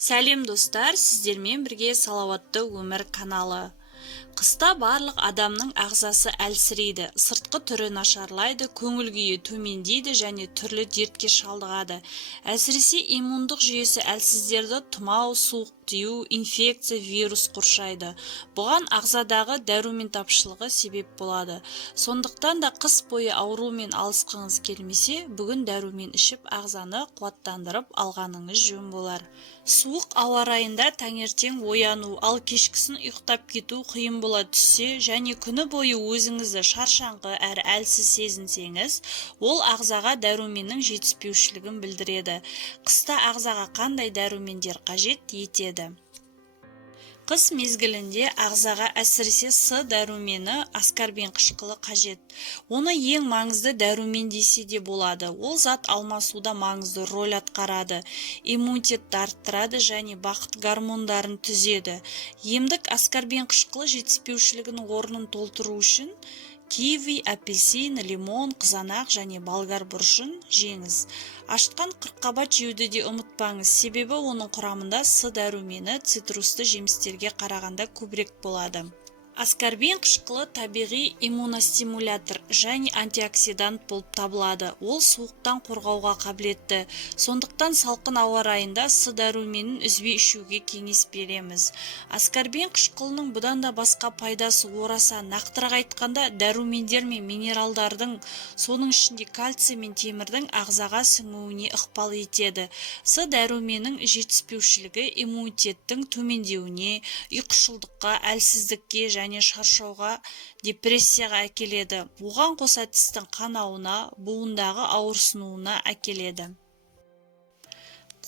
Сәлем достар, сіздермен бірге салауатты өмір каналы. Қыста барлық адамның ағзасы әлсірейді, сыртқы түрі нашарлайды, көңіл күйі төмендейді және түрлі дертке шалдығады. Әсіресе иммундық жүйесі әлсіздерді тұмау, суық тию, инфекция, вирус қоршайды. Бұған ағзадағы дәрумен тапшылығы себеп болады. Сондықтан да қыс бойы аурумен алысқыңыз келмесе, бүгін дәрумен ішіп ағзаны қуаттандырып алғаныңыз жөн болар. Суық ауа райында таңертең ояну, ал кешкісін ұйықтап кету қиын бола түссе және күні бойы өзіңізді шаршаңқы әрі әлсіз сезінсеңіз, ол ағзаға дәруменнің жетіспеушілігін білдіреді. Қыста ағзаға қандай дәрумендер қажет етеді? Қыс мезгілінде ағзаға әсіресе С дәрумені аскорбин қышқылы қажет. Оны ең маңызды дәрумен десе де болады. Ол зат алмасуда маңызды роль атқарады. Иммунитетті арттырады және бақыт гормондарын түзеді. Емдік аскорбин қышқылы жетіспеушілігінің орнын толтыру үшін киви, апельсин, лимон, қызанақ және болгар бұрышын жеңіз. Ашытқан қырыққабат жеуді де ұмытпаңыз, себебі оның құрамында С дәрумені цитрусты жемістерге қарағанда көбірек болады. Аскорбин қышқылы табиғи иммуностимулятор және антиоксидант болып табылады. Ол суықтан қорғауға қабілетті. Сондықтан салқын ауа райында С дәруменін үзбей ішуге кеңес береміз. Аскорбин қышқылының бұдан да басқа пайдасы ораса. Нақтырақ айтқанда, дәрумендер мен минералдардың, соның ішінде кальций мен темірдің ағзаға сіңуіне ықпал етеді. С дәруменінің жетіспеушілігі иммунитеттің төмендеуіне, ұйқышылдыққа, әлсіздікке және шаршауға, депрессияға әкеледі. Оған қоса тістің қанауына, буындағы ауырсынуына әкеледі.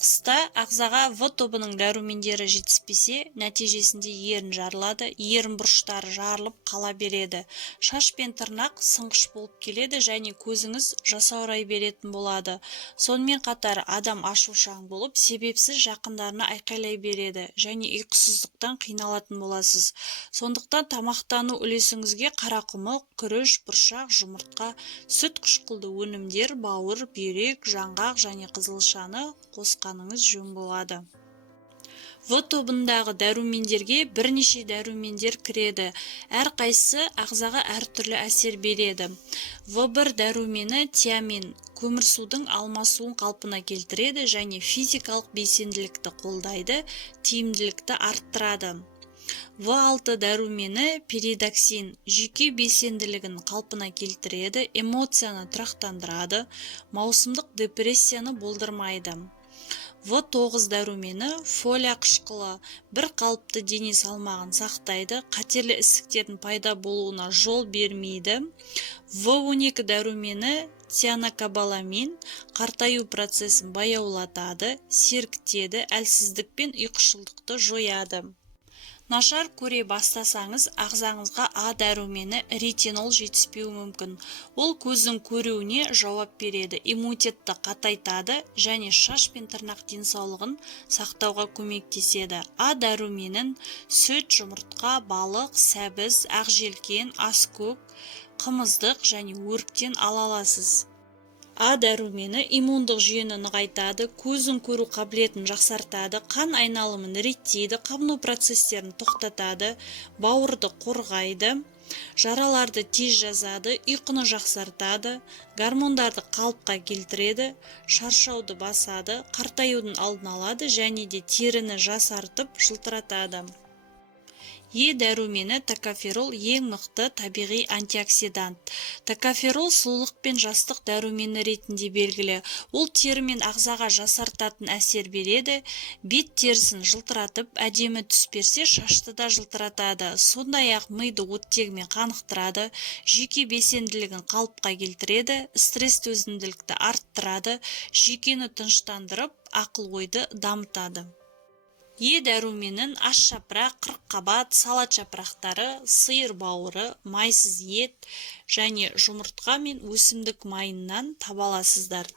Қыста ағзаға В тобының дәрумендері жетіспесе, нәтижесінде ерін жарылады, ерін бұрыштары жарылып қала береді. Шаш пен тырнақ сынғыш болып келеді және көзіңіз жасаурай беретін болады. Сонымен қатар адам ашушаң болып, себепсіз жақындарына айқайлай береді және ұйқысыздықтан қиналатын боласыз. Сондықтан тамақтану үлесіңізге қарақұмық, күріш, бұршақ, жұмыртқа, сүт қышқылды өнімдер, бауыр, бүйрек, жаңғақ және қызылшаны қосқаныңыз жөн болады. В тобындағы дәрумендерге бірнеше дәрумендер кіреді. Әрқайсысы ағзаға әртүрлі әсер береді. В1 дәрумені тиамин көмірсудың алмасуын қалпына келтіреді және физикалық белсенділікті қолдайды, тиімділікті арттырады. В6 дәрумені перидоксин жүйке белсенділігін қалпына келтіреді, эмоцияны тұрақтандырады, маусымдық депрессияны болдырмайды. В9 дәрумені фолия қышқылы бір қалыпты дене салмағын сақтайды, қатерлі ісіктердің пайда болуына жол бермейді. В12 дәрумені цианокобаламин қартаю процесін баяулатады, сергітеді, әлсіздік пен ұйқышылдықты жояды. Нашар көре бастасаңыз, ағзаңызға А дәрумені ретинол жетіспеуі мүмкін. Ол көздің көруіне жауап береді, иммунитетті қатайтады және шаш пен тырнақ денсаулығын сақтауға көмектеседі. А дәруменін сүт, жұмыртқа, балық, сәбіз, ақжелкен, аскөк, қымыздық және өріктен ала аласыз. А дәрумені иммундық жүйені нығайтады, көздің көру қабілетін жақсартады, қан айналымын реттейді, қабыну процестерін тоқтатады, бауырды қорғайды, жараларды тез жазады, ұйқыны жақсартады, гормондарды қалыпқа келтіреді, шаршауды басады, қартаюдың алдын алады және де теріні жасартып жылтыратады. Е дәрумені токоферол ең мықты табиғи антиоксидант. Токоферол сұлулық пен жастық дәрумені ретінде белгілі. Ол тері мен ағзаға жасартатын әсер береді, бет терісін жылтыратып, әдемі түс берсе, шашты да жылтыратады. Сондай-ақ миды оттегімен қанықтырады, жүйке белсенділігін қалыпқа келтіреді, стресс төзімділікті арттырады, жүйкені тыныштандырып, ақыл-ойды дамытады. Е дәруменін аш жапырақ, қырыққабат, салат жапырақтары, сиыр бауыры, майсыз ет және жұмыртқа мен өсімдік майынан таба аласыздар.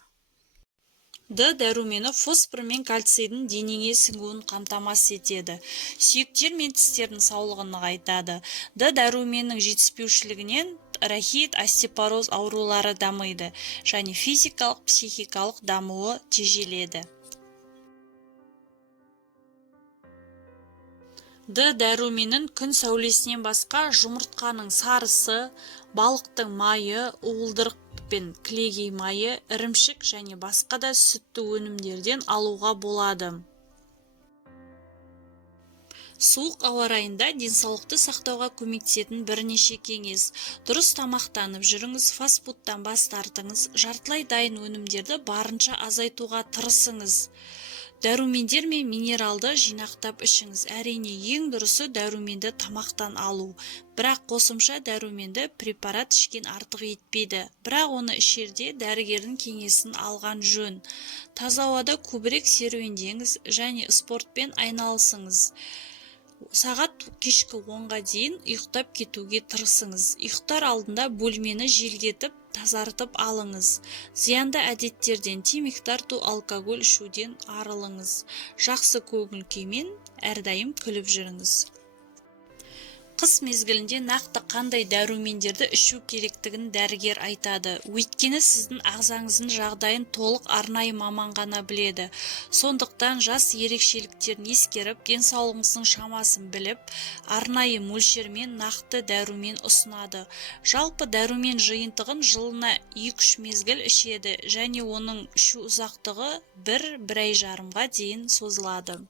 Д дәрумені фосфор мен кальцийдің денеге сіңуін қамтамасыз етеді. Сүйектер мен тістердің саулығын нығайтады. Д дәруменінің жетіспеушілігінен рахит, остеопороз аурулары дамиды және физикалық, психикалық дамуы тежеледі. Д дәруменін күн сәулесінен басқа жұмыртқаның сарысы, балықтың майы, уылдырық пен кілегей майы, ірімшік және басқа да сүтті өнімдерден алуға болады. Суық ауа райында денсаулықты сақтауға көмектесетін бірнеше кеңес. Дұрыс тамақтанып жүріңіз, фастфудтан бас тартыңыз, жартылай дайын өнімдерді барынша азайтуға тырысыңыз. Дәрумендер мен минералды жинақтап ішіңіз. Әрине, ең дұрысы дәруменді тамақтан алу. Бірақ қосымша дәруменді препарат ішкен артық етпейді. Бірақ оны ішерде дәрігердің кеңесін алған жөн. Таза ауада көбірек серуендеңіз және спортпен айналысыңыз. Сағат кешкі 10-ға дейін ұйықтап кетуге тырысыңыз. Ұйықтар алдында бөлмені желдетіп, тазартып алыңыз. Зиянды әдеттерден темекі тарту, алкоголь ішуден арылыңыз. Жақсы көңіл күймен әрдайым күліп жүріңіз. Қыс мезгілінде нақты қандай дәрумендерді ішу керектігін дәрігер айтады. Өйткені сіздің ағзаңыздың жағдайын толық арнайы маман ғана біледі. Сондықтан жас ерекшеліктерін ескеріп, денсаулығыңыздың шамасын біліп, арнайы мөлшермен нақты дәрумен ұсынады. Жалпы дәрумен жиынтығын жылына 2-3 мезгіл ішеді және оның ішу ұзақтығы 1-1,5 айға дейін созылады.